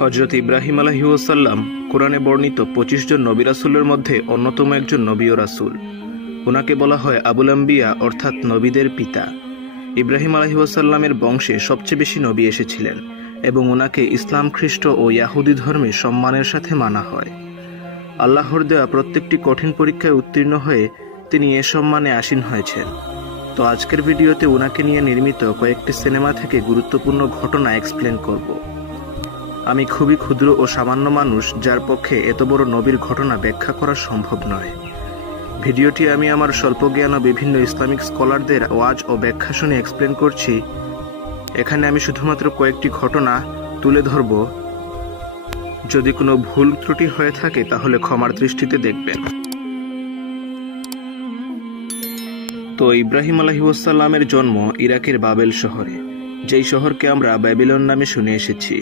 হযরত ইব্রাহিম আলাইহিস সালাম কোরআনে বর্ণিত ২৫ জন নবী রাসূলের মধ্যে অন্যতম একজন নবী ও রাসূল। ওনাকে বলা হয় আবুল আম্বিয়া অর্থাৎ নবীদের পিতা। ইব্রাহিম আলাইহিস সালামের বংশে সবচেয়ে বেশি নবী এসেছিলেন এবং ওনাকে ইসলাম, খ্রিস্ট ও ইয়াহুদি ধর্মে সম্মানের সাথে মানা হয়। আল্লাহর দেওয়া প্রত্যেকটি কঠিন পরীক্ষায় উত্তীর্ণ হয়ে তিনি এ সম্মানে আসীন হয়েছেন। তো আজকের ভিডিওতে ওনাকে নিয়ে নির্মিত কয়েকটি সিনেমা থেকে গুরুত্বপূর্ণ ঘটনা এক্সপ্লেন করব। আমি খুবই ক্ষুদ্র ও সামান্য মানুষ, যার পক্ষে এত বড় নবীর ঘটনা ব্যাখ্যা করা সম্ভব নয়। ভিডিওটি আমি আমার স্বল্প জ্ঞান ও বিভিন্ন ইসলামিক স্কলারদের ওয়াজ ও ব্যাখ্যা শুনে এক্সপ্লেন করছি। এখানে আমি শুধুমাত্র কয়েকটি ঘটনা তুলে ধরব। যদি কোনো ভুল ত্রুটি হয়ে থাকে তাহলে ক্ষমার দৃষ্টিতে দেখবেন। তো ইব্রাহিম আলাইহিস সালামের জন্ম ইরাকের বাবেল শহরে, যেই শহরকে আমরা ব্যাবিলন নামে শুনে এসেছি।